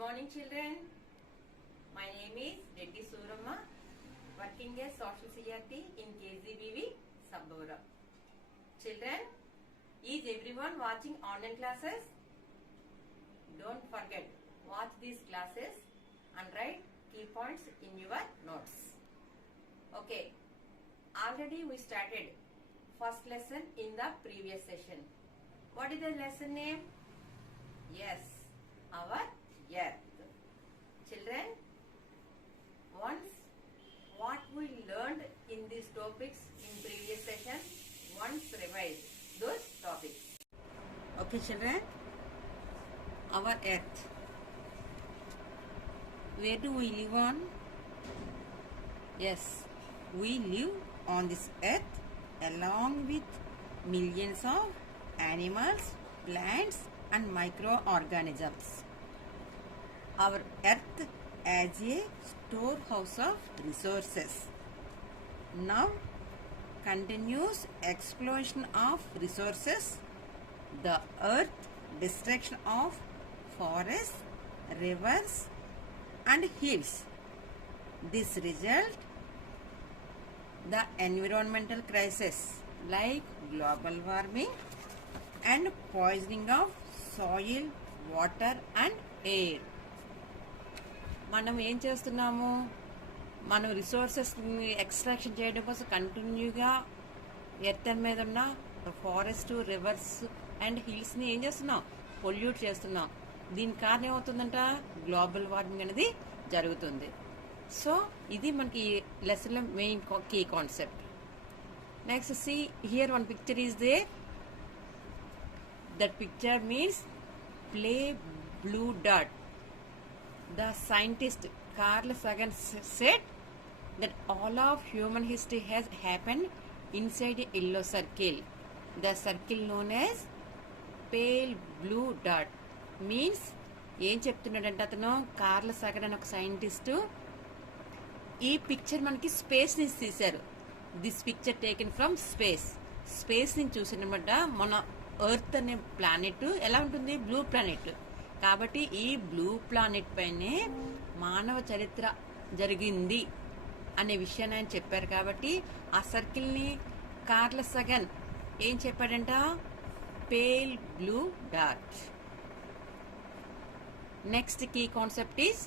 morning, children. My name is Reddy Surama, working as social CRT in KZBV Sabbora. Children, is everyone watching online classes? Don't forget, watch these classes and write key points in your notes. Okay, already we started first lesson in the previous session. What is the lesson name? Yes, our earth. Children, once what we learned in these topics in previous session, once revise those topics. Okay, children, our earth. Where do we live on? Yes, we live on this earth along with millions of animals, plants and microorganisms. Our earth as a storehouse of resources. Now, continuous exploration of resources, the earth, destruction of forests, rivers and hills. This result the environmental crisis like global warming and poisoning of soil, water and air. మనం ఏం చేస్తున్నాము, మనం resources extraction చేయడం కోసం కంటిన్యూగా ఎర్త్ మీద ఉన్న forest, reverse and హిల్స్ని ఏం చేస్తున్నాం, పొల్యూట్ చేస్తున్నాం. దీని కారణం ఏమవుతుందంట, గ్లోబల్ వార్మింగ్ అనేది జరుగుతుంది. సో ఇది మనకి లెసన్లో main key concept. Next see here one picture is there. That picture means pale blue dot. The scientist Carl Sagan said that all of human history has happened inside a yellow circle. The circle known as pale blue dot means ఏం చెప్తున్నాడంటే అతను, కార్ల్ సగన్ అని ఒక సైంటిస్టు, ఈ పిక్చర్ మనకి స్పేస్ నుంచి తీశారు. This picture taken from space నుంచి చూసినమాట. మన ఎర్త్ అనే ప్లానెట్ ఎలా ఉంటుంది, బ్లూ ప్లానెట్. కాబట్టి ఈ బ్లూ ప్లానెట్ పైనే మానవ చరిత్ర జరిగింది అనే విషయాన్ని ఆయన చెప్పారు. కాబట్టి ఆ సర్కిల్ని కార్ల్ సగన్ ఏం చెప్పాడంట, pale blue dot. Next key concept is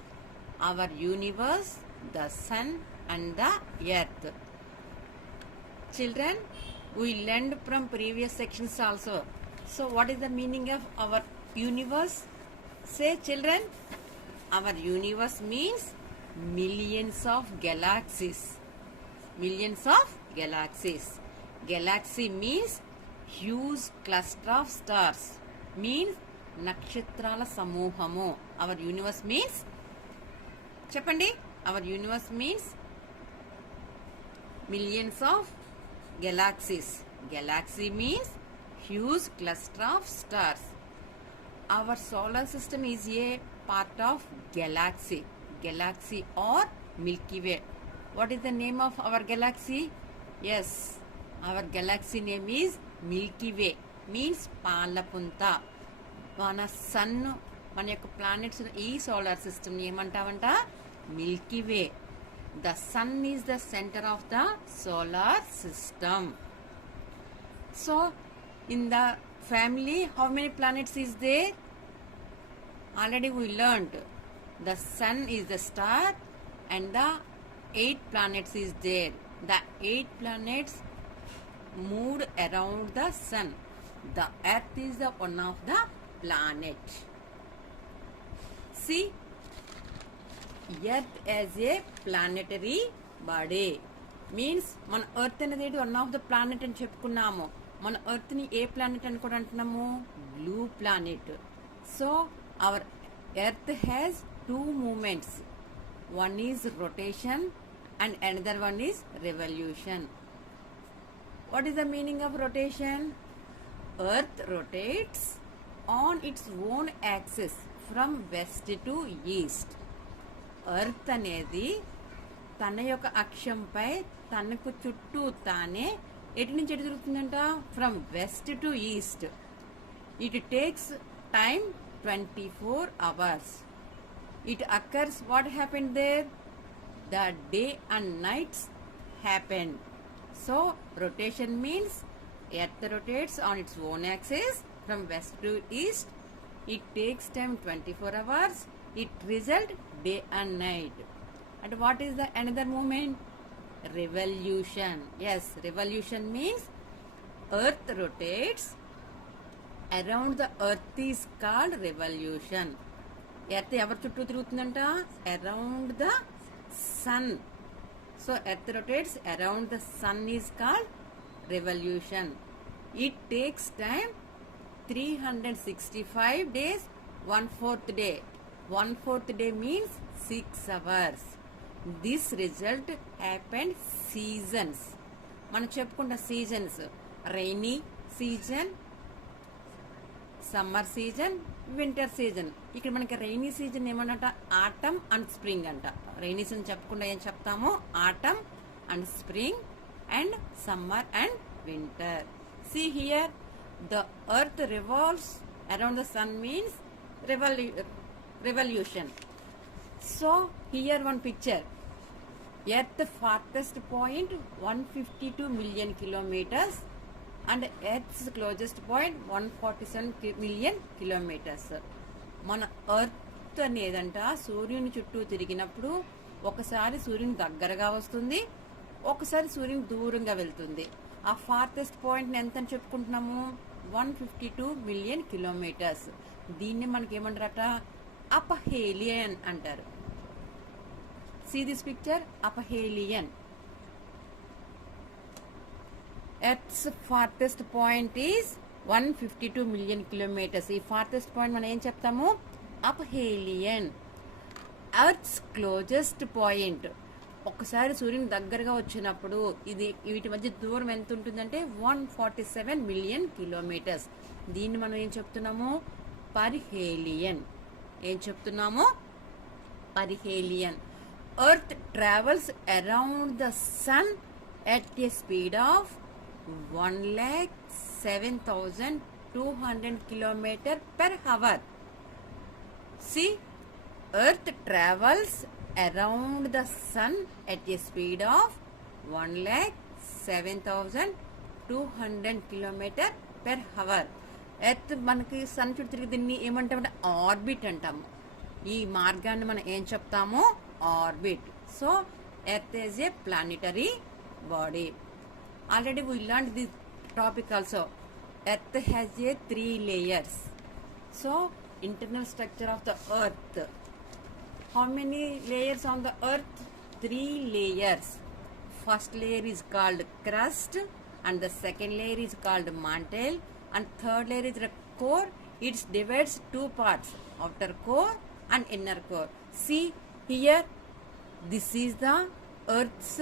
our universe, the sun and the earth. Children, we learned from previous sections also. So what is the meaning of our universe? Say, children, our universe means millions of galaxies. Millions of galaxies. Galaxy means huge cluster of stars. Means nakshatrala samuhamu. Our universe means, చెప్పండి, our universe means millions of galaxies. Galaxy means huge cluster of stars. Our solar system is a part of galaxy or Milky Way. What is the name of our galaxy? Yes, our galaxy name is Milky Way. Means Palapunta. మన sun, మన యొక్క planets ఈ solar system ఏమంటామంట, milky way. The sun is the center of the solar system. So, in the family, how many planets is there? Already we learned. The sun is the star and the 8 planets is there. The 8 planets moved around the sun. The earth is the one of the planet. See, earth as a planetary body. Means మన ఎర్త్ అనేది one of the planet అని చెప్పుకున్నాము. మన ఎర్త్ ని ఏ ప్లానెట్ అని కూడా అంటున్నాము, blue planet. So our earth has 2 movements. One is rotation and another one is revolution. What is the meaning of rotation? Earth rotates on its own axis from west to east. Earth అనేది తన యొక్క అక్షంపై తనకు చుట్టూ తానే ఎటు నుంచి ఎటు తిరుగుతుందంట, from west to east. It takes time 24 hours. it occurs. What happened there? The day and nights happened. So rotation means Earth rotates on its own axis from west to east. It takes time 24 hours. It result day and night. And what is the another movement? Revolution. Yes, revolution means Earth rotates around the Earth is called revolution. Earth ఎవరి చుట్టూ తిరుగుతుందంట? Around the sun. So Earth rotates around the sun is called revolution. It takes time 365 days, 1/4 day. 1/4 day means 6 hours. This result happened seasons. మనం చెప్పుకున్న seasons rainy season, summer season, winter season. ఇక్కడ మనకి rainy season ఏమన్నట? Autumn and spring అంట. Rainy season చెప్పకుండా ఏం చెప్తాము? Autumn and spring and summer and winter. See here, the earth revolves around the sun means revolution. So here one picture. Earth farthest point 152 million kilometers and Earth's closest point 147 million kilometers. మన ఎర్త్ అనేదంట సూర్యుని చుట్టూ తిరిగినప్పుడు ఒకసారి సూర్యుని దగ్గరగా వస్తుంది, ఒకసారి సూర్యుని దూరంగా వెళ్తుంది. ఆ ఫార్తెస్ట్ పాయింట్ ఎంత అని చెప్పుకుంటున్నాము? 152 మిలియన్ కిలోమీటర్స్. దీన్ని మనకి ఏమంటారట? అపహేలియన్ అంటారు. See this picture, aphelion. Earth's farthest point is 152 million kilometers. ఈ farthest point మనం ఏం చెప్తాము? అపహేలియన్. Earth's closest point, ఒకసారి సూర్యుని దగ్గరగా వచ్చినప్పుడు ఇది వీటి మధ్య దూరం ఎంత ఉంటుందంటే 147 మిలియన్ కిలోమీటర్స్. దీన్ని మనం ఏం చెప్తున్నాము? పరిహేలియన్. ఏం చెప్తున్నాము? పరిహేలియన్. Earth travels around the sun at a speed of 1,07,200 km per hour. See, Earth travels around the sun at a speed of 1,07,200 km per hour. Earth మనకి సన్ చుట్టూ తిరిగి దీన్ని ఏమంటామంటే ఆర్బిట్ అంటాము. ఈ మార్గాన్ని మనం ఏం చెప్తాము? Orbit. So earth is a planetary body. Already we learned this topic also. Earth has a 3 layers. So internal structure of the earth. How many layers on the earth? 3 layers. First layer is called crust and the second layer is called mantle and third layer is the core. It divides 2 parts, outer core and inner core. See here, this is the earth's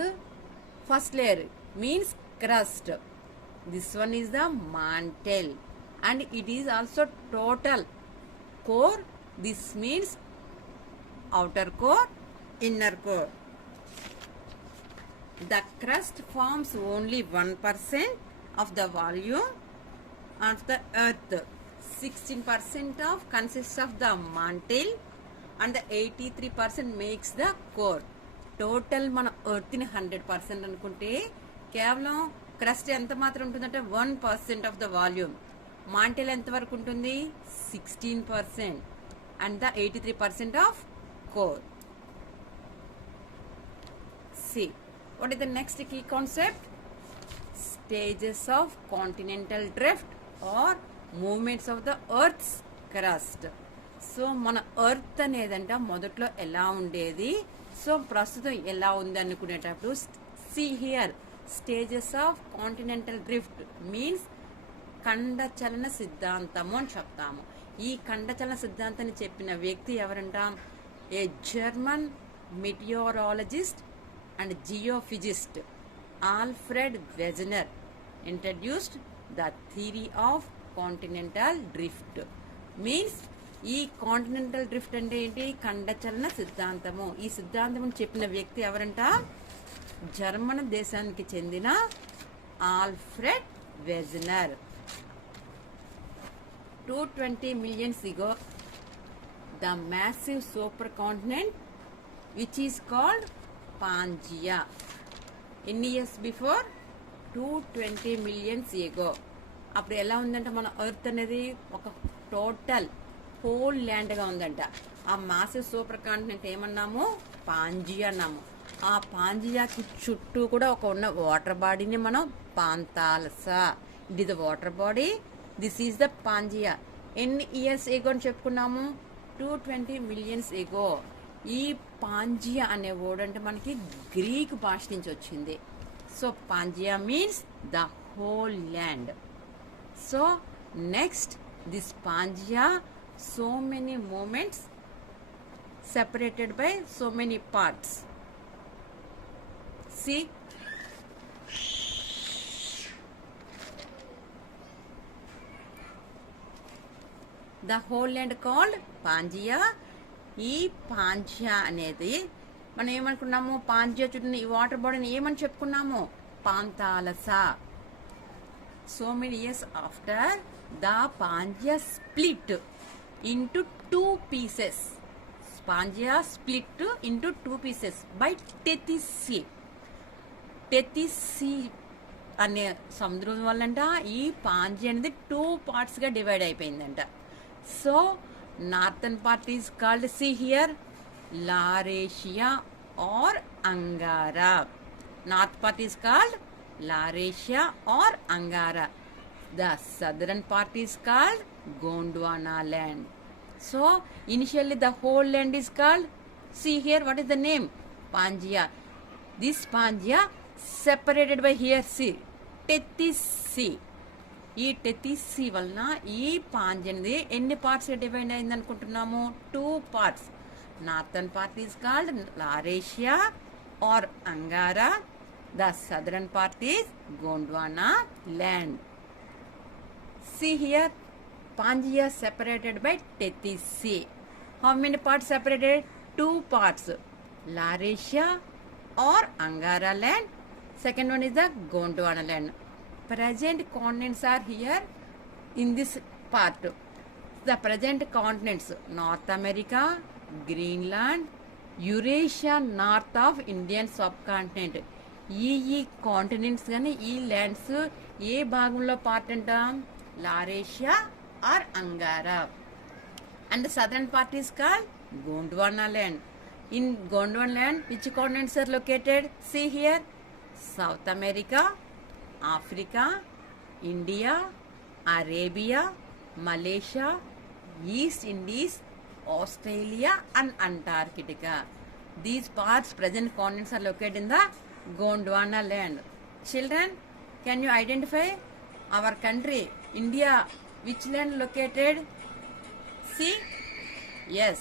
first layer means crust. This one is the mantle and it is also total core. This means outer core, inner core. The crust forms only 1% of the volume of the earth. 16% of consists of the mantle and the 83% makes the core. Total మన ఎర్త్ ని 100% అనుకుంటే కేవలం క్రస్ట్ ఎంత మాత్రం ఉంటుందంటే 1% of the volume. Mantle ఎంత వరకు ఉంటుంది? 16% and the 83% of core. See, what is the next key concept? Stages of continental drift or movements of the earth's crust. So మన ఎర్త్ అనేదంట మొదట్లో ఎలా ఉండేది, సో ప్రస్తుతం ఎలా ఉంది అనుకునేటప్పుడు see here, stages of continental drift means ఖండచలన సిద్ధాంతము అని చెప్తాము. ఈ ఖండచలన సిద్ధాంతాన్ని చెప్పిన వ్యక్తి ఎవరంట? A German meteorologist and geophysicist Alfred Wegener introduced the theory of continental drift. Means ఈ కాంటినెంటల్ డ్రిఫ్ట్ అంటే ఏంటి? ఖండచలన సిద్ధాంతము. ఈ సిద్ధాంతం చెప్పిన వ్యక్తి ఎవరంట? జర్మన్ దేశానికి చెందిన ఆల్ఫ్రెడ్ వెజనర్. 220 million ago, the massive supercontinent which is called Pangaea. ఎన్ని ఇయర్స్ బిఫోర్ 220 మిలియన్స్ ఎగో. అప్పుడు ఎలా ఉందంట మన ఎర్త్ అనేది ఒక టోటల్ హోల్ ల్యాండ్గా ఉందంట. ఆ మాసివ్ సూపర్ కాంటినెంట్ ఏమన్నాము, పాంజియా అన్నాము. ఆ పాంజియాకి చుట్టూ కూడా ఒక ఉన్న వాటర్ బాడీని మనం Panthalassa, it is the water body, this is the Pangaea. ఎన్ని ఇయర్స్ ఎగో అని చెప్పుకున్నాము, 220 మిలియన్స్ ఎగో. ఈ పాంజియా అనే వర్డ్ అంటే మనకి గ్రీక్ భాష నుంచి వచ్చింది. So Pangaea means the whole land. So next this Pangaea, so many moments separated by so many parts. See, the whole land called Pangaea. ఈ పాంజియా అనేది మనం ఏమనుకున్నాము, పాంజియా చుట్టూ ఈ వాటర్ బాడీని ఏమని చెప్పుకున్నాము, Panthalassa. So many years after the Pangaea split into two pieces. Pangaea split into two pieces by Tethys Sea. Tethys Sea అనే సముద్రం వల్లంట ఈ పాంజియా అనేది 2 parts గా డివైడ్ అయిపోయిందంట. So northern part is called, see here, Laurasia or Angara. North part is called Laurasia or Angara. The southern part is called Gondwana land. So initially the whole land is called, see here, what is the name, Pangaea. This Pangaea separated by here sea, Tethys Sea. ఈ Tethys see వలన ఈ పాంజియా అనేది ఎన్ని parts divide అయింది అనుకుంటున్నాము, 2 parts. Northern part is called Laurasia or Angara. The southern part is Gondwana land. See here, Pangaea separated by Tethys Sea. How many parts separated? 2 parts. Laurasia or Angara land. Second one is the Gondwana land. Present continents are here in this part. The present continents: North America, Greenland, Eurasia north of Indian subcontinent. ఈ continents కానీ ఈ lands ఏ భాగంలో part అంటాం, Laurasia or Angara. And southern part is called Gondwana land. In Gondwana land which continents are located, see here, South America, Africa, India, Arabia, Malaysia, East Indies, Australia and Antarctica. These parts, present continents, are located in the Gondwana land. Children, can you identify our country, India, which land located? See? Yes,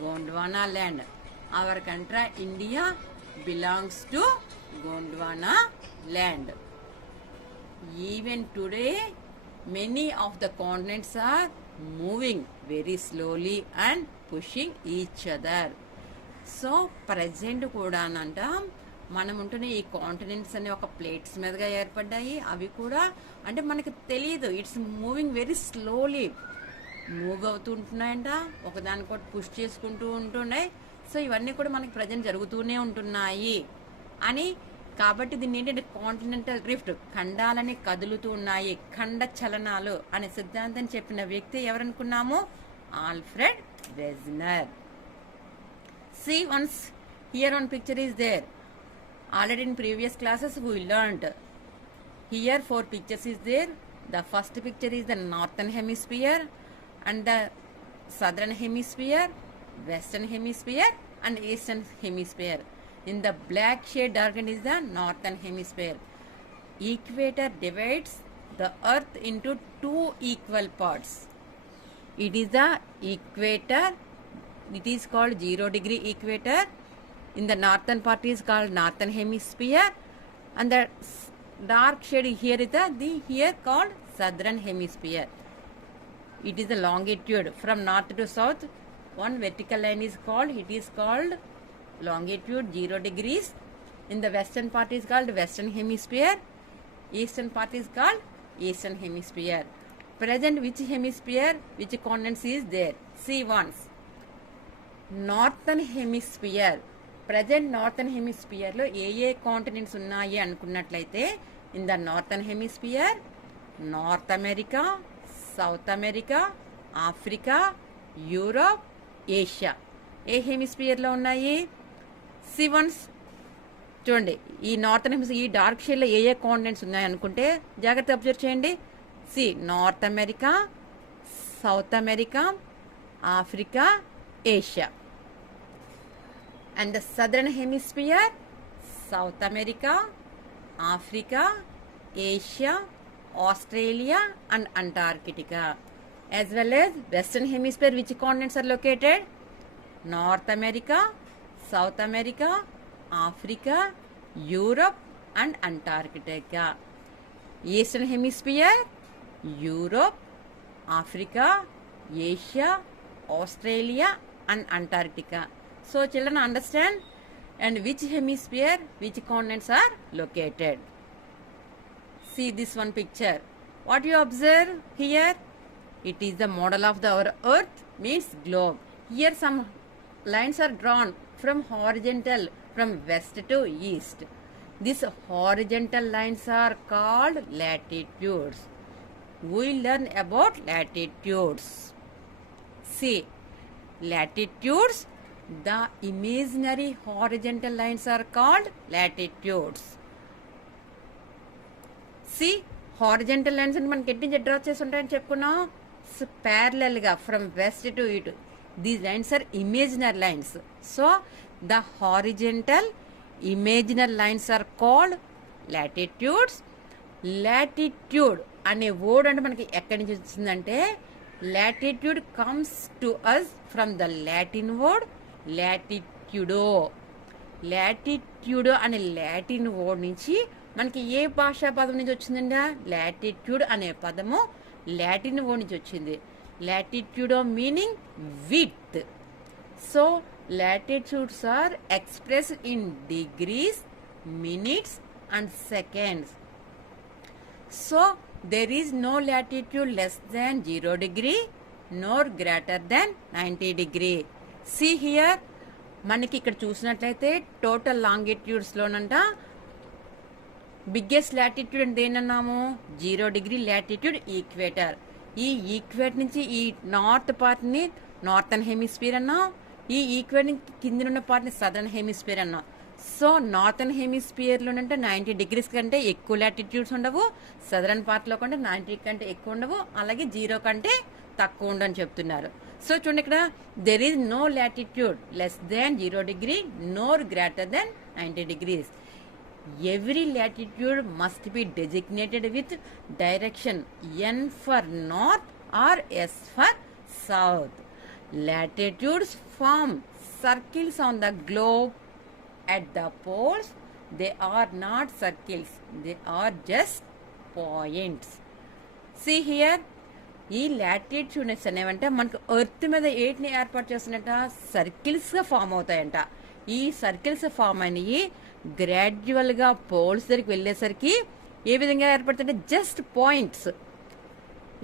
Gondwana land. Our country, India, belongs to Gondwana land. Even today, many of the continents are moving very slowly and pushing each other. సో present కూడానంట మనం ఉంటున్న ఈ కాంటినెంట్స్ అనే ఒక ప్లేట్స్ మీదుగా ఏర్పడ్డాయి. అవి కూడా అంటే మనకి తెలియదు, it's moving very slowly, move అవుతుంటున్నాయంట, ఒకదానికొకటి పుష్ చేసుకుంటూ ఉంటున్నాయి. సో ఇవన్నీ కూడా మనకి ప్రజెంట్ జరుగుతూనే ఉంటున్నాయి అని. కాబట్టి దీన్ని ఏంటంటే కాంటినెంటల్ డ్రిఫ్ట్, ఖండాలని కదులుతూ ఉన్నాయి, ఖండ చలనాలు అనే సిద్ధాంతం చెప్పిన వ్యక్తి ఎవరనుకున్నాము, Alfred Wegener. See, once here one picture is there. Already in previous classes we learned. Here 4 pictures is there. The first picture is the northern hemisphere and the southern hemisphere, western hemisphere and eastern hemisphere. In the black shade darkened is the northern hemisphere. Equator divides the earth into 2 equal parts. It is the equator. It is called 0-degree equator. In the northern part is called northern hemisphere, and the dark shade here is the here called southern hemisphere. It is the longitude from north to south. One vertical line is called, it is called longitude 0 degrees. In the western part is called western hemisphere. Eastern part is called eastern hemisphere. Present which hemisphere, which continents is there? See once. Northern hemisphere, present northern హెమిస్ఫియర్లో ఏ continents ఉన్నాయి అనుకున్నట్లయితే, in the northern hemisphere North America, South America, Africa, Europe, Asia. ఏ హెమిస్ఫియర్లో ఉన్నాయి? See once చూడండి, ఈ northern hemisphere ఈ డార్క్ షేడ్లో ఏ కాంటినెంట్స్ ఉన్నాయి అనుకుంటే జాగ్రత్త అబ్జర్వ్ చేయండి. North America, South America, Africa, Asia. And the southern hemisphere south America, Africa, Asia, Australia and Antarctica. As well as western hemisphere, which continents are located? North America, South America, Africa, Europe and Antarctica. Eastern hemisphere Europe, Africa, Asia, Australia and Antarctica. So children understand, and which hemisphere which continents are located. See this one picture. What you observe here? It is the model of our earth, means globe. Here some lines are drawn from horizontal, from west to east. These horizontal lines are called latitudes. We learn about latitudes. See, latitudes, the imaginary horizontal lines are called latitudes. See horizontal lines అని మనకి ఎట్టి draw చేసి ఉంటాయని చెప్పుకున్నాం. ప్యారలల్గా from west to east, these lines are imaginary lines. So the horizontal imaginary lines are called latitudes. Latitude అనే word అంటే మనకి ఎక్కడి నుంచి వచ్చిందంటే, latitude comes to us from the Latin word latitudo. Latitudo అనే లాటిన్ వర్డ్ నుంచి మనకి ఏ భాషా పదం నుంచి వచ్చిందండి? లాటిట్యూడ్ అనే పదము లాటిన్ వర్డ్ నుంచి వచ్చింది. Latitudo meaning width. So latitudes are expressed in degrees, minutes and seconds. So there is no latitude less than 0 degree nor greater than 90 degree. See here, మనకి ఇక్కడ చూసినట్లయితే టోటల్ లాంగిట్యూడ్స్ లోనంట బిగ్గెస్ట్ లాటిట్యూడ్ అంటే ఏంటన్నాము? 0 degree latitude equator. ఈ ఈక్వేటర్ నుంచి ఈ north part ని నార్థన్ హెమిస్ఫియర్ అన్నాం, ఈ ఈక్వేటర్ నుంచి కింద పార్ట్ ని సదర్న్ హెమిస్ఫియర్ అన్నాం. సో నార్థన్ హెమిస్ఫియర్ లోనంటే 90 డిగ్రీస్ కంటే ఎక్కువ లాటిట్యూడ్స్ ఉండవు, సదరన్ పార్ట్ లో కంటే 90 కంటే ఎక్కువ ఉండవు, అలాగే 0 కంటే తక్కువ ఉండని చెప్తున్నారు. సో చూడండి, ఇక్కడ there is no latitude less than 0 degree nor greater than 90 degrees. Every latitude must be designated with direction N for north or S for south. Latitudes form circles on the globe at the poles. They are not circles, they are just points. See here, ఈ లాటిట్యూడ్స్ అనేవంటే మనకు ఎర్త్ మీద ఏటిని ఏర్పాటు చేస్తున్నట్ట సర్కిల్స్గా ఫామ్ అవుతాయంట. ఈ సర్కిల్స్ ఫామ్ అయినవి గ్రాడ్యువల్గా పోల్స్ దగ్గరికి వెళ్ళేసరికి ఏ విధంగా ఏర్పడతాయంటే జస్ట్ పాయింట్స్.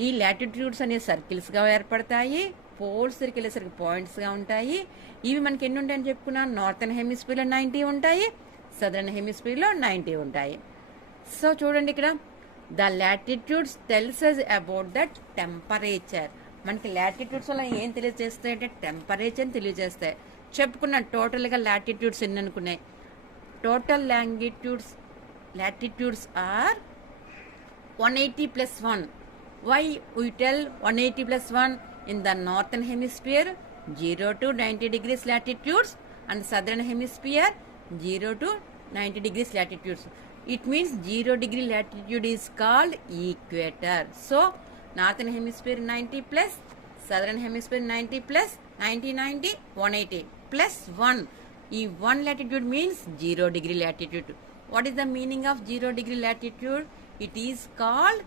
ఈ లాటిట్యూడ్స్ అనేవి సర్కిల్స్గా ఏర్పడతాయి, పోల్స్ దగ్గరికి వెళ్ళేసరికి పాయింట్స్గా ఉంటాయి. ఇవి మనకి ఎన్ని ఉంటాయని చెప్పుకున్నాం? నార్థన్ హెమిస్ఫియర్లో 90 ఉంటాయి, సదరన్ హెమిస్ఫియర్లో 90 ఉంటాయి. సో చూడండి, ఇక్కడ the latitudes tells us about the temperature. మనకి లాటిట్యూడ్స్ వల్ల ఏం తెలియజేస్తాయి అంటే టెంపరేచర్ తెలియజేస్తాయి. చెప్పుకున్నాం టోటల్గా లాటిట్యూడ్స్ ఎన్ని అనుకున్నాయి. టోటల్ latitudes are 180 plus 1. Why we tell 180 plus 1? In the northern hemisphere 0 to 90 degrees latitudes and southern hemisphere 0 to 90 degrees latitudes. It means 0 degree latitude is called equator. So northern hemisphere 90 plus, southern hemisphere 90 plus, 90 90 180 plus 1. ఈ 1 latitude means 0 degree latitude. What is the meaning of 0 degree latitude? It is called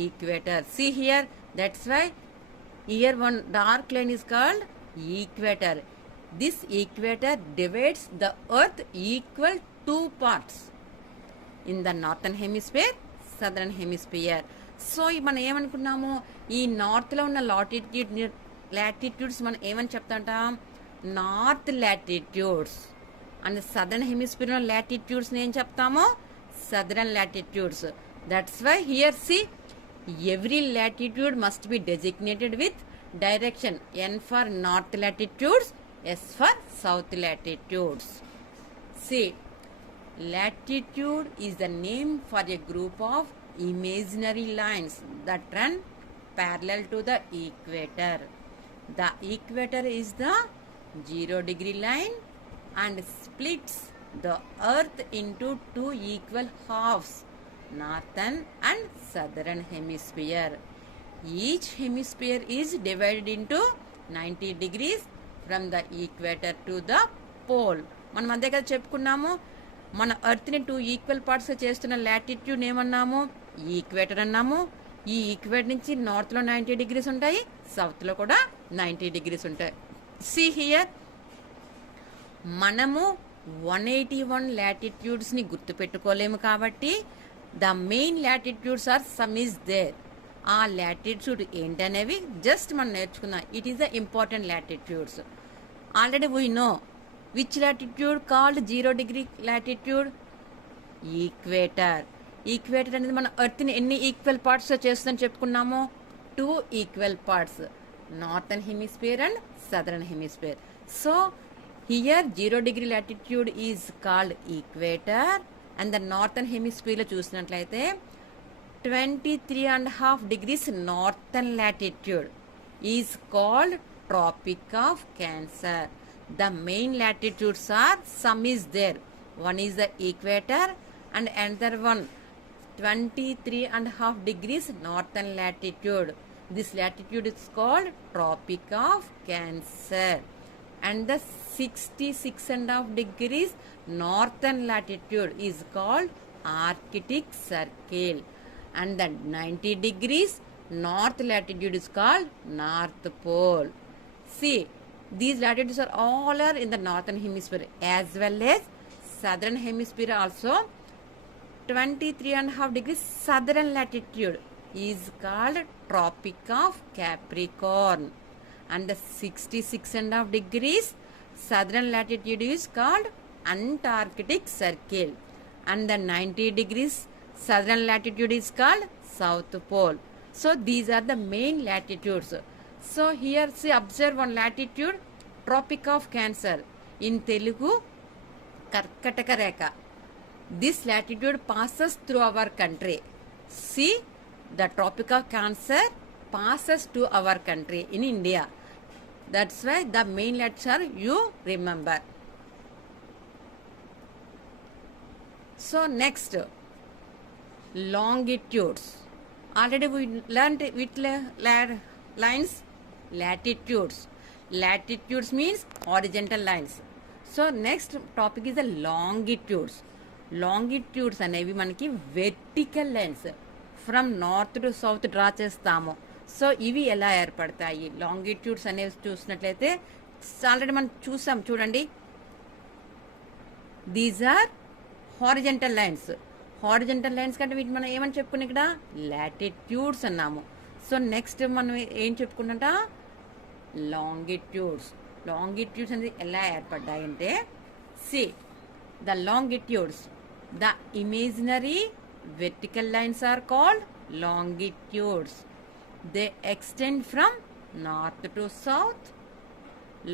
equator. See here, that's why here one dark line is called equator. This equator divides the earth equal 2 parts in the northern hemisphere, southern hemisphere. సో మనం ఏమనుకున్నాము, ఈ నార్త్లో ఉన్న latitudes మనం ఏమని చెప్తాంటాం? North latitudes. And southern hemisphere latitudes ఏం చెప్తామో southern latitudes. That's why here see every latitude must be designated with direction. N for north latitudes, S for south latitudes. See, latitude is the name for a group of imaginary lines that run parallel to the equator. The equator is the 0-degree line and splits the earth into two equal halves, northern and southern hemisphere. Each hemisphere is divided into 90 degrees from the equator to the pole. మనం అంతే కదా చెప్పుకున్నాము, మన ఎర్త్ని 2 equal parts చేస్తున్న లాటిట్యూడ్ ఏమన్నాము, ఈక్వేటర్ అన్నాము. ఈ ఈక్వేటర్ నుంచి నార్త్లో 90 డిగ్రీస్ ఉంటాయి, సౌత్లో కూడా 90 డిగ్రీస్ ఉంటాయి. సి హియర్ మనము 181 లాటిట్యూడ్స్ని గుర్తుపెట్టుకోలేము కాబట్టి the main latitudes are some is there. ఆ లాటిట్యూడ్ ఏంటనేవి జస్ట్ మనం నేర్చుకుందాం. It is the important latitudes. Already we know which latitude called 0-degree latitude, equator. Equator అనేది మన ఎర్త్ని ఎన్ని ఈక్వల్ పార్ట్స్ చేస్తుందని చెప్పుకున్నామో 2 equal parts, northern hemisphere and southern hemisphere. So here 0-degree latitude is called equator. And the northern హెమిస్ఫియర్లో చూసినట్లయితే 23.5 degrees northern latitude is called Tropic of Cancer. The main latitudes are some is there. One is the equator and another one 23.5 degrees northern latitude. This latitude is called Tropic of Cancer. And the 66.5 degrees northern latitude is called Arctic Circle. And the 90 degrees north latitude is called North Pole. See, these latitudes are all are in the northern hemisphere as well as southern hemisphere also. 23.5 degrees southern latitude is called Tropic of Capricorn. And the 66.5 degrees southern latitude is called Antarctic Circle. And the 90 degrees southern latitude is called South Pole. So these are the main latitudes. So here see, observe one latitude, Tropic of Cancer. In Telugu, Karkataka Rekha. This latitude passes through our country. See, the Tropic of Cancer passes to our country in India. That's why the main latitudes are you remember. So next, longitudes. Already we learned with lines, latitudes. Latitudes means horizontal lines. So next topic is the longitudes. Longitudes అనేవి మనకి vertical lines from north to south draw చేస్తాము. సో ఇవి ఎలా ఏర్పడతాయి లాంగిట్యూడ్స్ అనేవి చూసినట్లయితే ఆల్రెడీ మనం చూసాం చూడండి. These are horizontal lines. Horizontal lines కంటే వీటి మనం ఏమని చెప్పుకున్నాం ఇక్కడ లాటిట్యూడ్స్ అన్నాము. సో నెక్స్ట్ మనం ఏం చెప్పుకున్నట లాంగిట్యూడ్స్. లాంగిట్యూడ్స్ అనేది ఎలా ఏర్పడ్డాయంటే see the longitudes, the imaginary vertical lines are called longitudes. They extend from north to south.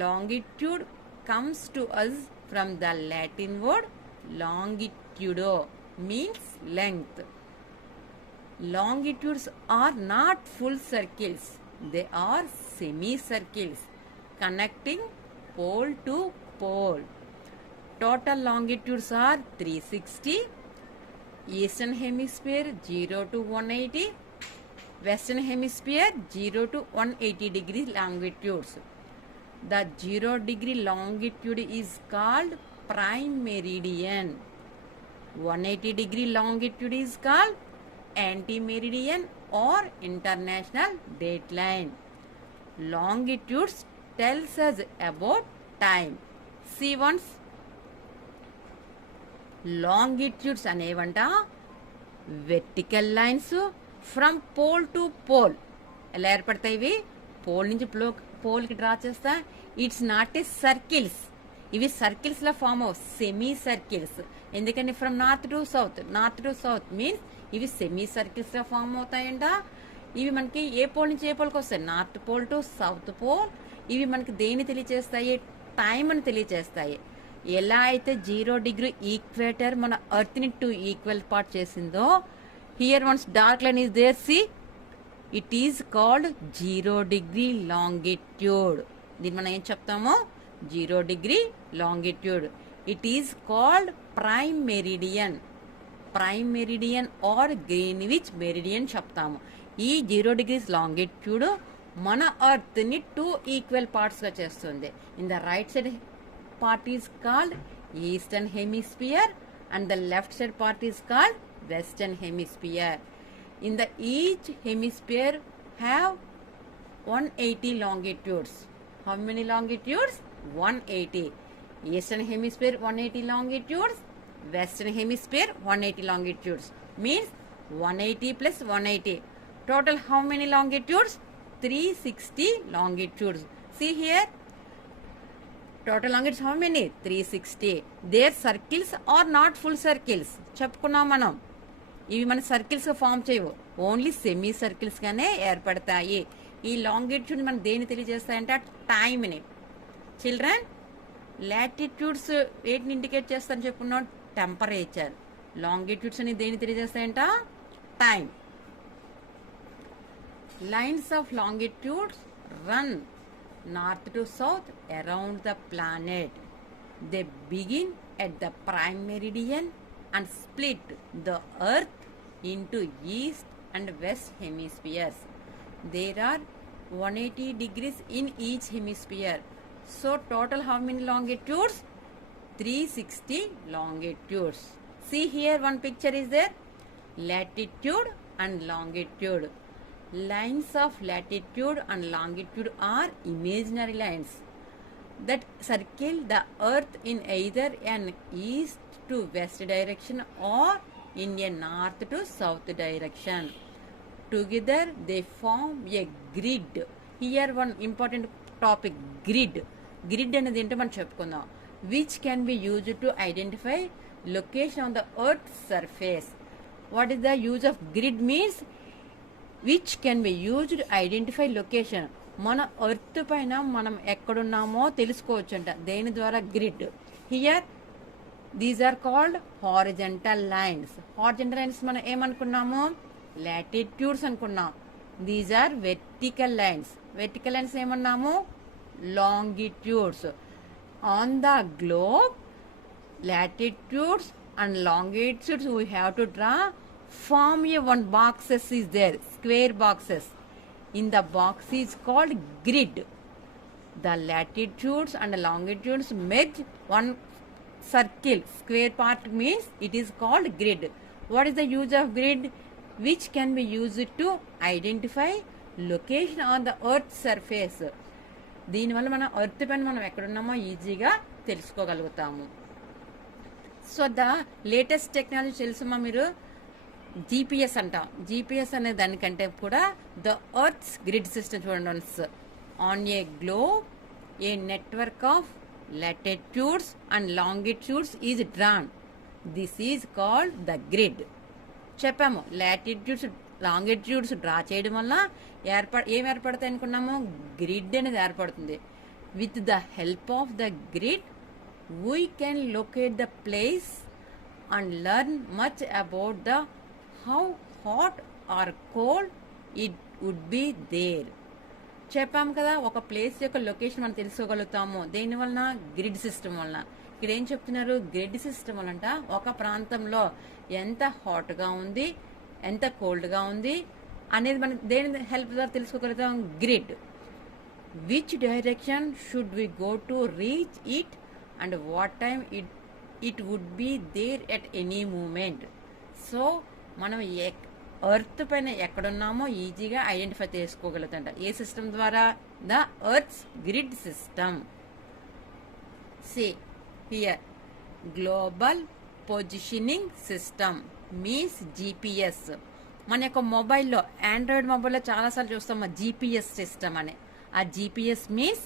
Longitude comes to us from the Latin word longitudo, means length. Longitudes are not full circles. They are semicircles connecting pole to pole. Total longitudes are 360. Eastern hemisphere 0 to 180, western hemisphere 0 to 180 degree longitudes. The 0-degree longitude is called prime meridian. 180-degree longitude is called anti-meridian or international dateline. Longitudes tells us about time. See once. Longitudes అనేవంట vertical lines from pole to pole. ఎలా ఏర్పడతాయి ఇవి pole నుంచి పోల్కి draw చేస్తా. It's not a circles, ఇవి సర్కిల్స్లో form అవ్వ, సెమీ సర్కిల్స్. ఎందుకంటే from north to south means ఇవి సెమీ సర్కిల్స్లో ఫామ్ అవుతాయంట. ఇవి మనకి ఏ పోల్ నుంచి ఏ పోల్కి వస్తాయి, north pole to south pole. ఇవి మనకి దేన్ని తెలియజేస్తాయి, టైం అని తెలియజేస్తాయి. ఎలా అయితే 0 డిగ్రీ ఈక్వేటర్ మన ఎర్త్ని 2 ఈక్వల్ పార్ట్ చేసిందో, here once dark line is there, see it is called 0 degree longitude. దీన్ని మనం ఏం చెప్తామో 0 degree longitude. It is called prime meridian or Greenwich meridian చెప్తాము. ఈ 0 డిగ్రీస్ లాంగిట్యూడ్ మన ఎర్త్ ని 2 ఈక్వల్ పార్ట్స్ గా చేస్తుంది. In the right side part is called eastern hemisphere and the left side part is called western hemisphere. In the each hemisphere have 180 longitudes. How many longitudes? 180. Eastern hemisphere 180 longitudes, Western hemisphere 180 longitudes. Means 180 plus 180. Total how many longitudes? 360 longitudes. See here. Total longitudes how many? 360. Their circles are not full circles. చెప్పుకున్నాం మనం. ఇవి మన circles form చేయవు, only semi circles గానే ఏర్పడతాయి. ఈ లాంగిట్యూడ్ మనం దేన్ని తెలియజేస్తాయంటే టైంని. చిల్డ్రన్, లాటిట్యూడ్స్ వేటిని ఇండికేట్ చేస్తారని చెప్పుకున్నాం, టెంపరేచర్. లాంగిట్యూడ్స్ అని దేన్ని తెలియజేస్తాయంట, time. Lines of longitudes run north to south around the planet. They begin at the prime meridian and split the earth into east and west hemispheres. There are 180 degrees in each hemisphere. So total how many longitudes? 360 longitudes. See here, one picture is there. Latitude and longitude. Lines of latitude and longitude are imaginary lines that circle the earth in either an east to west direction or in a north to south direction. Together they form a grid. Here one important topic, grid. Grid అనేది ఏంటో మనం చెప్పుకుందాం. Which can be used to identify location on the earth's surface. What is the use of grid means? Which can be used to identify location. మన earth పైన మనం ఎక్కడున్నామో తెలుసుకోవచ్చు అంట, దేని ద్వారా, grid. Here these are called horizontal lines. Horizontal lines మనం ఏమనుకున్నాము, లాటిట్యూడ్స్ అనుకున్నాం. These are vertical lines. Vertical lines ఏమన్నాము, longitudes. On the globe latitudes and longitudes we have to draw, form a one boxes is there, square boxes. In the box is called grid. The latitudes and longitudes merge one circle, square part means it is called grid. What is the use of grid? Which can be used to identify location on the earth's surface. దీనివల్ల మన earth పైన మనం ఎక్కడున్నామో ఈజీగా తెలుసుకోగలుగుతాము. So the latest technology తెలుసుమా మీరు, జీపీఎస్ అంటాం. జీపీఎస్ అనే దానికంటే కూడా ద ఎర్త్స్ గ్రిడ్ సిస్టమ్ చూడండి. On a globe A network of latitudes and longitudes is drawn. This is called the grid. చెప్పాము, లాటిట్యూడ్స్ లాంగిట్యూడ్స్ డ్రా చేయడం వల్ల ఏం ఏర్పడతాయి అనుకున్నాము, గ్రిడ్ అనేది ఏర్పడుతుంది. With the help of the grid we can locate the place and learn much about the how hot or cold it would be there. చెప్పాము కదా, ఒక ప్లేస్ యొక్క లొకేషన్ మనం తెలుసుకోగలుగుతాము దేని వలన, గ్రిడ్ సిస్టమ్ వలన. ఇక్కడ ఏం చెప్తున్నారు, గ్రిడ్ సిస్టమ్ వలన ఒక ప్రాంతంలో ఎంత హాట్గా ఉంది, ఎంత కోల్డ్గా ఉంది అనేది మనం దేని హెల్ప్ ద్వారా తెలుసుకోగలుగుతాం, grid. Which direction should we go to reach it and what time it would be there at any moment. So మనం ఎర్త్ పైన ఎక్కడున్నామో ఈజీగా ఐడెంటిఫై చేసుకోగలుగుతాంట. ఏ సిస్టమ్ ద్వారా, the earth's grid system. See here, global positioning system means GPS. మన యొక్క మొబైల్లో, ఆండ్రాయిడ్ మొబైల్లో చాలాసార్లు చూస్తాం జీపీఎస్ సిస్టమ్ అని. ఆ GPS means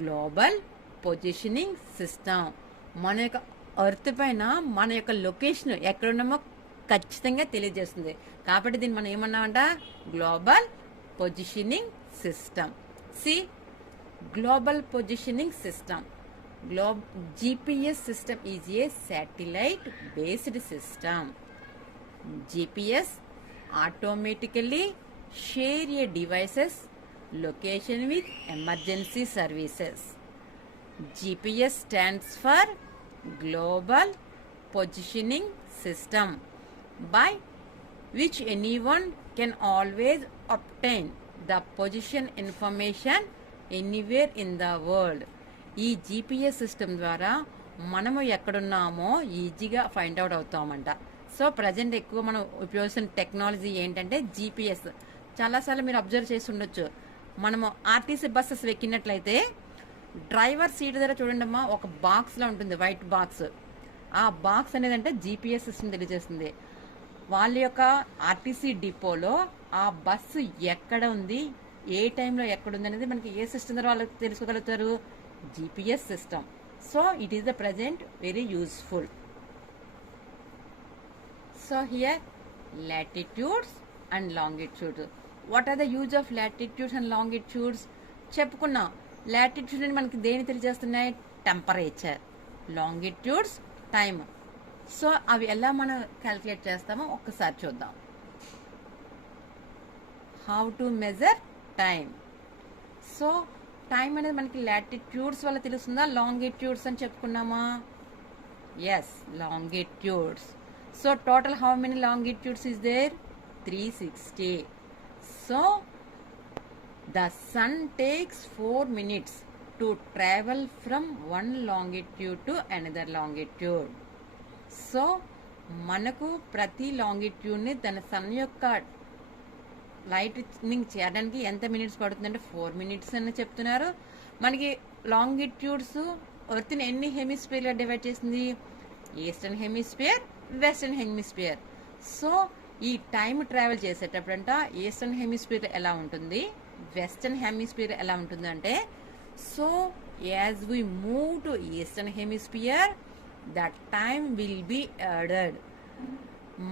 global positioning system. మన యొక్క ఎర్త్ పైన మన యొక్క లొకేషన్ ఎక్కడున్నామో ఖచ్చితంగా తెలియజేస్తుంది. కాబట్టి దీన్ని మనం ఏమన్నామంట, global positioning system. See global positioning system. GPS system is a satellite based system. GPS automatically share a device's location with emergency services. GPS stands for Global Positioning System, by which anyone can always obtain the position information anywhere in the world. ఈ GPS system ద్వారా మనము ఎక్కడున్నామో ఈజీగా find out అవుతామంట. So present ఎక్కువ మనం ఉపయోగిస్తున్న టెక్నాలజీ ఏంటంటే జీపీఎస్. చాలాసార్లు మీరు అబ్జర్వ్ చేసి ఉండొచ్చు, మనము ఆర్టీసీ బస్సెస్ ఎక్కినట్లయితే డ్రైవర్ సీట్ దగ్గర చూడండమ్మా, ఒక బాక్స్లో ఉంటుంది, వైట్ బాక్స్. ఆ బాక్స్ అనేది అంటే జీపీఎస్ సిస్టమ్ తెలియజేస్తుంది. వాళ్ళ యొక్క ఆర్టీసీ డిపోలో ఆ బస్సు ఎక్కడ ఉంది, ఏ టైంలో ఎక్కడుంది అనేది మనకి ఏ సిస్టమ్ ద్వారా వాళ్ళకి తెలుసుకోగలుగుతారు, GPS system. So it is the present very useful. So here latitudes and longitudes. What are the use of latitudes and longitudes? చెప్పుకున్నాం. లాటిట్యూడ్ అని మనకి దేని తెలియజేస్తున్నాయి, టెంపరేచర్. Longitudes time. సో అవి ఎలా మనం క్యాలిక్యులేట్ చేస్తామో ఒక్కసారి చూద్దాం. How to measure time. So time అనేది మనకి లాటిట్యూడ్స్ వల్ల తెలుస్తుందా, లాంగిట్యూడ్స్ అని చెప్పుకున్నామా? Yes, longitudes. So total how many longitudes is there? 360. So the sun takes 4 minutes to travel from one longitude to another longitude. సో మనకు ప్రతి లాంగిట్యూడ్ని తన సన్ యొక్క లైట్నింగ్ చేయడానికి ఎంత మినిట్స్ పడుతుందంటే 4 minutes అని చెప్తున్నారు. మనకి లాంగిట్యూడ్స్ ఎర్త్ని ఎన్ని హెమిస్ఫియర్లో డివైడ్ చేసింది, eastern hemisphere, western hemisphere. So ఈ టైం ట్రావెల్ చేసేటప్పుడంట ఈస్టర్న్ హెమిస్ఫియర్ ఎలా ఉంటుంది, వెస్టర్న్ హెమిస్ఫియర్ ఎలా ఉంటుంది అంటే, so as we move to eastern hemisphere the time will be added.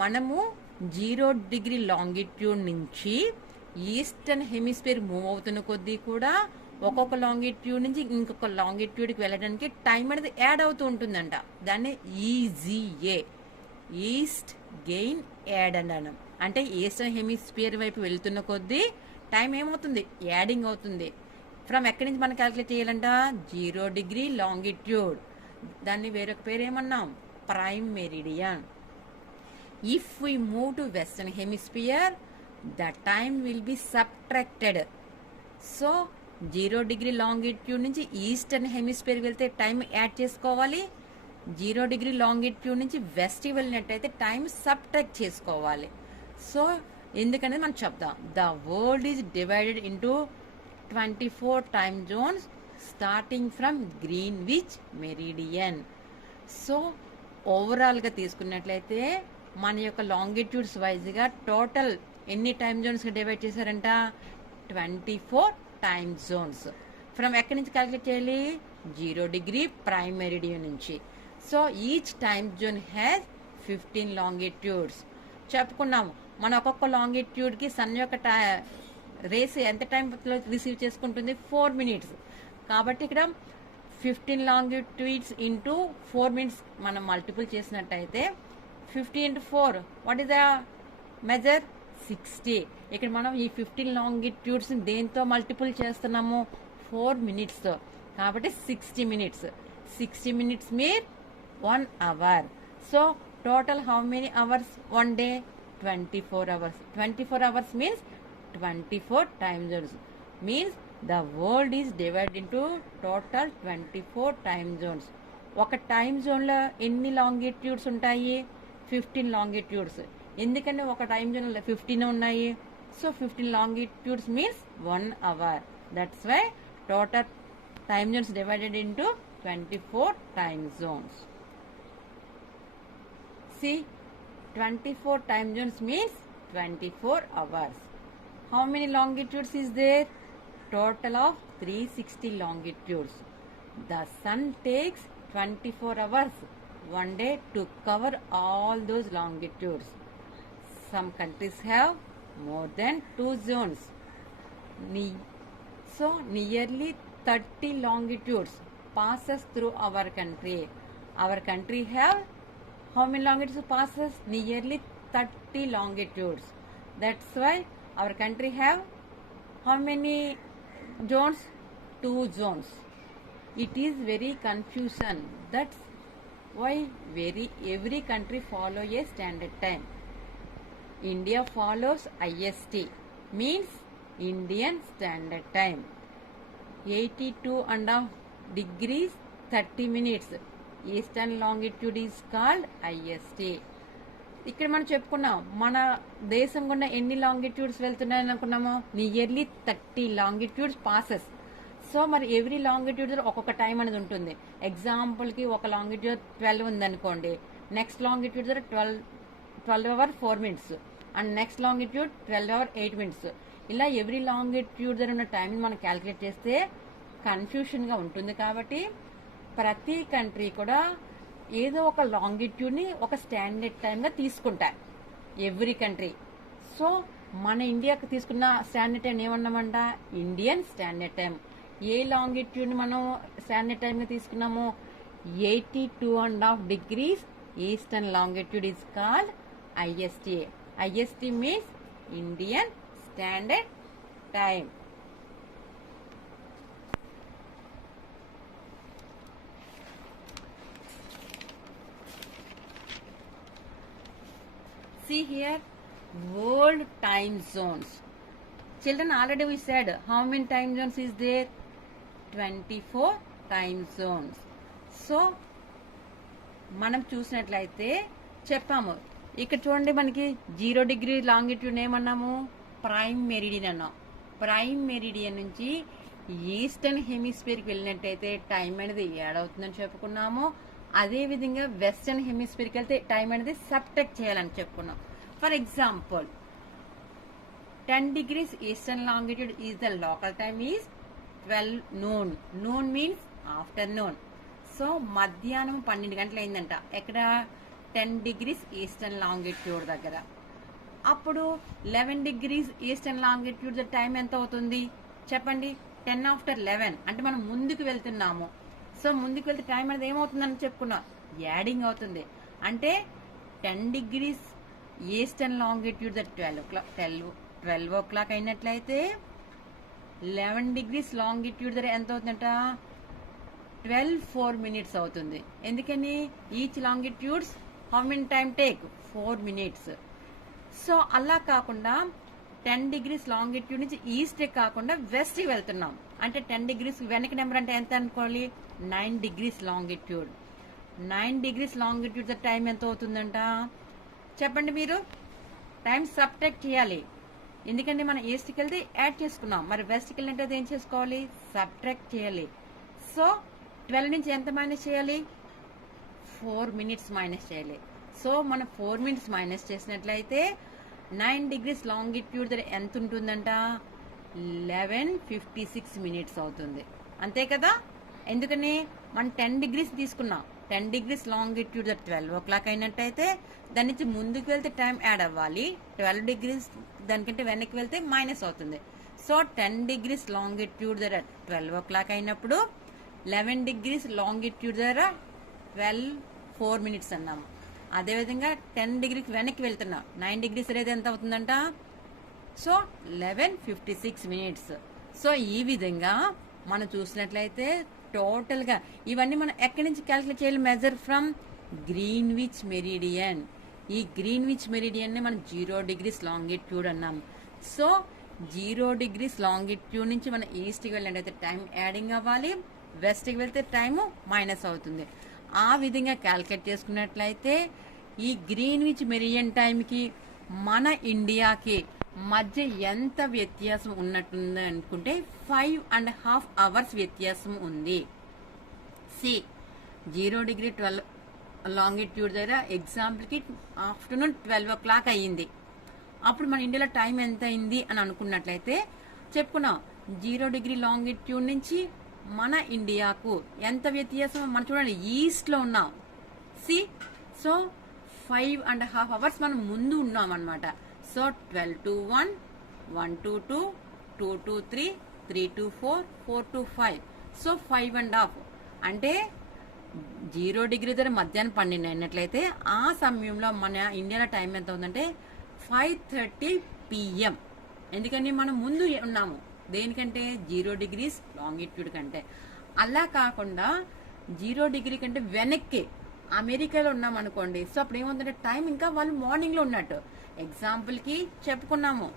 మనము 0 degree లాంగిట్యూడ్ నుంచి ఈస్టర్న్ హెమిస్ఫియర్ మూవ్ అవుతున్న కొద్దీ కూడా ఒక్కొక్క లాంగిట్యూడ్ నుంచి ఇంకొక లాంగిట్యూడ్కి వెళ్ళడానికి టైం అనేది యాడ్ అవుతూ ఉంటుందంట. దాన్ని ఈజీఏ, ఈస్ట్ గెయిన్ యాడ్ అన్నాను. అంటే ఈస్టర్న్ హెమిస్ఫియర్ వైపు వెళ్తున్న కొద్దీ టైం ఏమవుతుంది, యాడింగ్ అవుతుంది. ఫ్రమ్ ఎక్కడి నుంచి మనం క్యాలిక్యులేట్ చేయాలంట, 0 degree లాంగిట్యూడ్. దాన్ని వేరొక పేరు ఏమన్నాం, prime meridian. If we move to western hemisphere, the time will be subtracted. So 0 degree longitude నుంచి ఈస్టర్న్ హెమిస్ఫియర్ వెళ్తే టైం యాడ్ చేసుకోవాలి. 0 degree లాంగిట్యూడ్ నుంచి వెస్ట్ వెళ్ళినట్టయితే టైం సబ్ట్రాక్ట్ చేసుకోవాలి. సో ఎందుకనేది మనం చెప్దాం. The world is divided into 24 time Jones starting from Greenwich meridian. So ఓవరాల్గా తీసుకున్నట్లయితే మన యొక్క లాంగిట్యూడ్స్ వైజ్గా టోటల్ ఎన్ని టైమ్ జోన్స్గా డివైడ్ చేశారంట, 24 టైమ్ జోన్స్. ఫ్రమ్ ఎక్కడి నుంచి క్యాలిక్యులేట్ చేయాలి, 0 degree ప్రైమ్ మెరిడియన్ నుంచి. So each time zone has 15 లాంగిట్యూడ్స్. చెప్పుకున్నాము మన ఒక్కొక్క లాంగిట్యూడ్కి సన్ యొక్క రేస్ ఎంత టైంలో రిసీవ్ చేసుకుంటుంది, 4 minutes. కాబట్టి ఇక్కడ 15 లాంగిట్యూడ్స్ ఇంటూ 4 minutes మనం మల్టిపుల్ చేసినట్టయితే 50 into 4, వాట్ ఈస్ ద మెజర్, 60. ఇక్కడ మనం ఈ 15 లాంగిట్యూడ్స్ దేంతో మల్టిపుల్ చేస్తున్నాము, 4 minutesతో. కాబట్టి 60 minutes. 60 minutes mean 1 hour. So total how many hours one day, 24 hours. 24 hours means 24 time zones. Means the world is divide into total 24 time zones. ఒక టైమ్ జోన్లో ఎన్ని లాంగిట్యూడ్స్ ఉంటాయి, 15 లాంగిట్యూడ్స్. ఎందుకంటే ఒక టైం జోన్లో 15 ఉన్నాయి. So 15 longitudes means 1 hour. That's why total time zones divided into 24 time zones. See 24 time zones means 24 hours. How many longitudes is there? total of 360 longitudes. The sun takes 24 hours one day to cover all those longitudes. Some countries have more than 2 zones. So nearly 30 longitudes passes through our country. Our country have how many longitudes passes? Nearly 30 longitudes. That's why our country have how many zones? 2 zones. It is very confusion. That's why every country follow a standard time. India follows IST, means Indian Standard Time. 82.5 degrees 30 minutes. Eastern longitude is called IST. ఇక్కడ మనం చెప్పుకున్నాం మన దేశం గుండా ఎన్ని longitudes వెళ్తున్నాయని అనుకున్నాము, nearly 30 longitudes passes. So మరి ఎవ్రీ లాంగిట్యూడ్ ఒక్కొక్క టైం అనేది ఉంటుంది. ఎగ్జాంపుల్కి ఒక లాంగిట్యూడ్ 12 ఉందనుకోండి, next longitude 12 hour 4 minutes and next longitude 12 hour 8 minutes. ఇలా ఎవ్రీ లాంగిట్యూడ్ దగ్గర ఉన్న టైంని మనం క్యాలిక్యులేట్ చేస్తే కన్ఫ్యూషన్గా ఉంటుంది. కాబట్టి ప్రతి కంట్రీ కూడా ఏదో ఒక లాంగిట్యూడ్ని ఒక స్టాండర్డ్ టైంగా తీసుకుంటారు ఎవ్రీ కంట్రీ. సో మన ఇండియాకి తీసుకున్న స్టాండర్డ్ టైం ఏమన్నామంట, ఇండియన్ స్టాండర్డ్ టైం. ఏ లాంగిట్యూడ్ని మనం స్టాండర్డ్ టైంగా తీసుకున్నాము, 82.5 degrees eastern longitude is called IST. IST means Indian standard time. See here, world time zones. Children, already we said how many time zones is there? 24 time zones. So మనం చూసినట్లయితే చెప్పాము, ఇక్కడ చూడండి మనకి 0 degree లాంగిట్యూడ్ ఏమన్నాము, prime meridian అన్నాం. Prime meridian నుంచి ఈస్టర్న్ హెమిస్ఫియర్కి వెళ్ళినట్టయితే టైం అనేది యాడ్ అవుతుందని చెప్పుకున్నాము. అదేవిధంగా వెస్టర్న్ హెమిస్ఫియర్కి వెళ్తే టైం అనేది సబ్ట్రాక్ట్ చేయాలని చెప్పుకున్నాం. For example 10 degrees eastern longitude is the local time is 12 noon. Noon means afternoon. So మధ్యాహ్నం 12 గంటలు అయిందంట ఎక్కడ, 10 degrees ఈస్టర్న్ లాంగిట్యూడ్ దగ్గర. అప్పుడు 11 degrees ఈస్టర్న్ లాంగిట్యూడ్ టైం ఎంత అవుతుంది చెప్పండి, 10 after 11 అంటే మనం ముందుకు వెళ్తున్నాము. సో ముందుకు వెళ్తే టైం అనేది ఏమవుతుందని చెప్పుకున్నాం, యాడింగ్ అవుతుంది. అంటే 10 degrees ఈస్టర్న్ లాంగిట్యూడ్ 12 o'clock అయినట్లయితే 11 degrees లాంగిట్యూడ్ దగ్గర ఎంత అవుతుందంట, 12 minutes అవుతుంది. ఎందుకని each longitudes how many time take 4 minutes. So అలా కాకుండా 10 degrees లాంగిట్యూడ్ నుంచి ఈస్ట్ కాకుండా వెస్ట్ వెళ్తున్నాం అంటే 10 degrees వెనక నెంబర్ అంటే ఎంత అనుకోవాలి, 9 degrees longitude. 9 degrees longitude time ఎంత అవుతుందంట చెప్పండి మీరు. టైం సబ్ట్రాక్ట్ చేయాలి, ఎందుకంటే మనం ఈస్ట్కి వెళ్తే యాడ్ చేసుకున్నాం, మరి వెస్ట్కి వెళ్ళినట్టు ఏం చేసుకోవాలి, సబ్ట్రాక్ట్ చేయాలి. సో 12 నుంచి ఎంత మైనస్ చేయాలి, 4 minutes మైనస్ చేయాలి. సో మనం 4 minutes మైనస్ చేసినట్లయితే 9 degrees లాంగిట్యూడ్ ఎంత ఉంటుందంట, 11:56 minutes అవుతుంది. అంతే కదా, ఎందుకని మనం 10 degrees తీసుకున్నాం. 10 degrees లాంగిట్యూడ్ 12 o'clock అయినట్టయితే దాని నుంచి ముందుకు వెళ్తే టైం యాడ్ అవ్వాలి, 12 degrees దానికంటే వెనక్కి వెళ్తే మైనస్ అవుతుంది. సో 10 degrees లాంగిట్యూడ్ 12 o'clock అయినప్పుడు 11 degrees లాంగిట్యూడ్ 4 minutes అన్నాము. అదేవిధంగా 10 degrees వెనక్కి వెళ్తున్నాం, 9 degrees అనేది ఎంత అవుతుందంట, సో 11:56 minutes. సో ఈ విధంగా మనం చూసినట్లయితే టోటల్గా ఇవన్నీ మనం ఎక్కడి నుంచి క్యాలిక్యులేట్ చేయాలి, మెజర్ ఫ్రమ్ గ్రీన్విచ్ మెరిడియన్. ఈ గ్రీన్విచ్ మెరిడియన్ని మనం 0 degrees లాంగిట్యూడ్ అన్నాం. సో 0 degrees లాంగిట్యూడ్ నుంచి మనం ఈస్ట్కి వెళ్ళినట్టయితే టైం యాడింగ్ అవ్వాలి, వెస్ట్కి వెళ్తే టైము మైనస్ అవుతుంది. ఆ విధంగా క్యాలిక్యులేట్ చేసుకున్నట్లయితే ఈ గ్రీన్విచ్ మెరిడియన్ టైంకి మన ఇండియాకి మధ్య ఎంత వ్యత్యాసం ఉన్నట్టుంది అనుకుంటే 5.5 hours వ్యత్యాసం ఉంది. సి 0 degree 12 లాంగిట్యూడ్ దగ్గర ఎగ్జాంపుల్కి ఆఫ్టర్నూన్ 12 o'clock అయ్యింది. అప్పుడు మన ఇండియాలో టైం ఎంత అయింది అని అనుకున్నట్లయితే చెప్పుకున్నాం 0 డిగ్రీ లాంగిట్యూడ్ నుంచి మన ఇండియాకు ఎంత వ్యత్యాసం మనం చూడండి, ఈస్ట్లో ఉన్నాం. సి సో 5.5 అవర్స్ మనం ముందు ఉన్నాం అనమాట. సో 12 to 1, 1 to 2, 2 to 3, 3 to 4, 4 to 5. సో 5.5 అంటే 0 డిగ్రీ దగ్గర మధ్యాహ్నం 12 అయినట్లయితే ఆ సమయంలో మన ఇండియాలో టైం ఎంత ఉందంటే 5:30 PM. ఎందుకని మనం ముందు ఉన్నాము దేనికంటే 0 డిగ్రీస్ లాంగిట్యూడ్ కంటే. అలా కాకుండా 0 డిగ్రీ కంటే వెనక్కి అమెరికాలో ఉన్నాం అనుకోండి. సో అప్పుడు ఏమవుతుందంటే టైం ఇంకా వాళ్ళు మార్నింగ్లో ఉన్నట్టు. ఎగ్జాంపుల్కి చెప్పుకున్నాము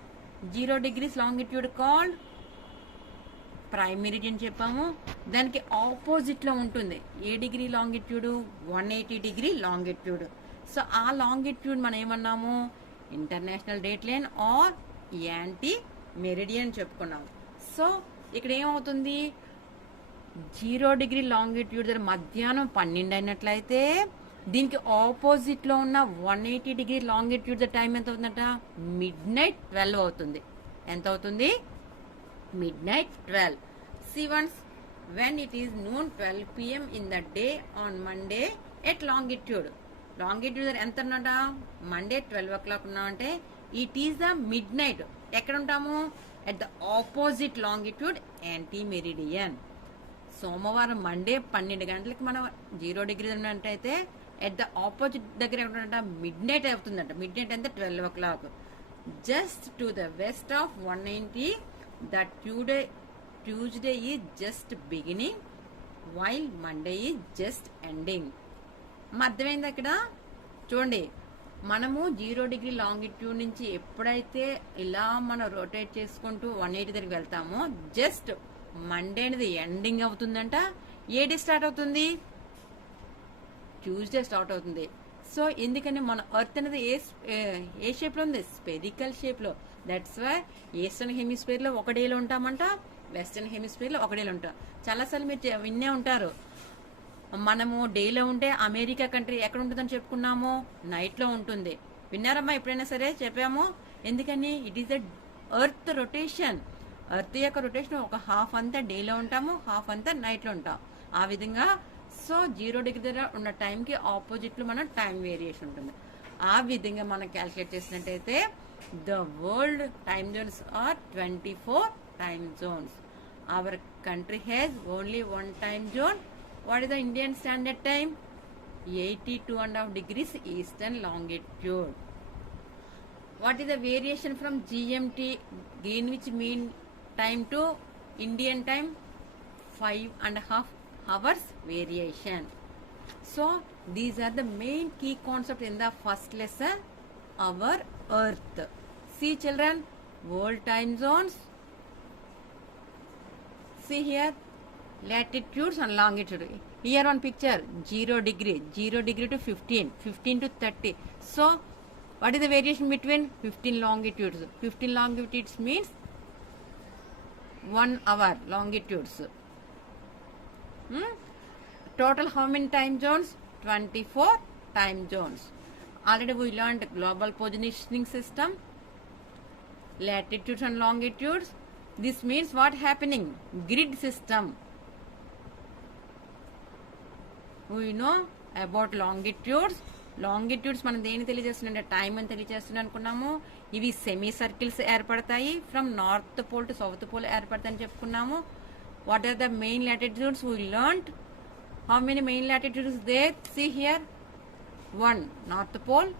0 degrees longitude called prime meridian చెప్పాము. దానికి ఆపోజిట్లో ఉంటుంది ఏ degree longitude, 180 degree longitude. So ఆ లాంగిట్యూడ్ మనం ఏమన్నాము, international date line or anti meridian చెప్పుకున్నాము. సో ఇక్కడ ఏమవుతుంది, 0 డిగ్రీ లాంగిట్యూడ్ దగ్గర మధ్యాహ్నం 12 అయినట్లయితే దీనికి ఆపోజిట్లో ఉన్న 180 డిగ్రీ లాంగిట్యూడ్ టైం ఎంత అవుతుందట, మిడ్-నైట్ 12 అవుతుంది. ఎంత అవుతుంది, midnight 12. See once, when it is noon 12 PM in the day on Monday at longitude ఎంత ఉన్నట, మండే 12 o'clock ఉన్నామంటే it is the mid night. ఎక్కడ ఉంటాము, at the opposite longitude anti meridian. సోమవారం మండే 12 గంటలకి మనం 0 డిగ్రీ ఉన్నట్టయితే ఎట్ ద ఆపోజిట్ దగ్గర ఏమంటుంట, మిడ్ నైట్ అవుతుందంట. మిడ్ నైట్ అంటే 12 o'clock. Just to the west of 190 that Tuesday is just beginning while Monday is just ending. అర్థమైంది అక్కడ చూడండి. మనము 0 డిగ్రీ లాంగిట్యూడ్ నుంచి ఎప్పుడైతే ఇలా మనం రొటేట్ చేసుకుంటూ 180 దగ్గరికి వెళ్తామో జస్ట్ మండే అనేది ఎండింగ్ అవుతుందంట. ఏ డే స్టార్ట్ అవుతుంది, ట్యూస్డే స్టార్ట్ అవుతుంది. సో ఎందుకని మన ఎర్త్ అనేది ఏ షేప్లో ఉంది, స్పెరికల్ షేప్లో. దట్స్ వై ఈస్టర్న్ హెమిస్ఫియర్లో ఒక డేలో ఉంటామంట, వెస్టర్న్ హెమిస్ఫియర్లో ఒక డేలో ఉంటాం. చాలాసార్లు మీరు విన్నే ఉంటారు, మనము డేలో ఉంటే అమెరికా కంట్రీ ఎక్కడ ఉంటుందని చెప్పుకున్నాము, నైట్లో ఉంటుంది. విన్నారమ్మా ఎప్పుడైనా సరే చెప్పాము. ఎందుకని, it is the earth rotation. Earth యొక్క రొటేషన్ ఒక హాఫ్ అంతా డేలో ఉంటాము, హాఫ్ అంతా నైట్లో ఉంటాం. ఆ విధంగా సో 0 డిగ్రీ దగ్గర ఉన్న టైంకి ఆపోజిట్లో మన టైం వేరియేషన్ ఉంటుంది. ఆ విధంగా మనం క్యాల్కులేట్ చేసినట్టయితే the world time zones are 24 time zones. Our country has only one time zone. What is the Indian standard time? 82.5 degrees eastern longitude. What is the variation from GMT, Greenwich Mean Time, to Indian time? 5.5 hours variation. So these are the main key concepts in the first lesson, our earth. See children, world time zones. See here, latitudes and longitude. Here on picture 0 degree to 15 to 30. So what is the variation between 15 longitudes? 15 longitudes means 1 hour longitudes. Total how many time zones? 24 time zones. Already we learned global positioning system, latitudes and longitudes. This means what happening? Grid system. We know about longitudes. Longitudes మనం దేని తెలియజేస్తుందంటే time అని తెలియజేస్తుంది అనుకున్నాము. ఇవి semi circles ఏర్పడతాయి, from north pole to south pole ఏర్పడతాయని చెప్పుకున్నాము. What are the main latitudes we learned? How many main latitudes there? See here, 1 north pole,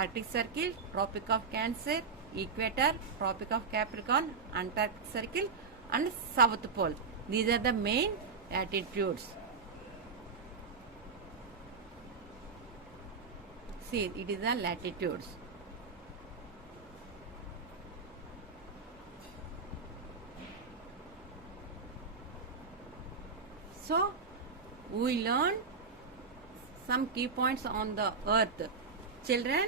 Arctic circle, tropic of cancer, equator, tropic of Capricorn, Antarctic circle and south pole. These are the main latitudes. See, it is the latitudes. So we learn some key points on the earth. Children,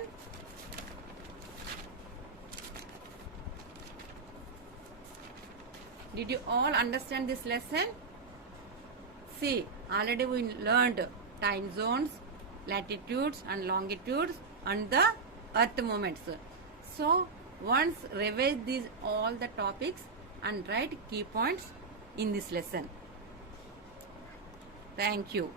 did you all understand this lesson? See, already we learned time zones, latitudes and longitudes and the earth movements. So once revise these all the topics, and write key points in this lesson. Thank you.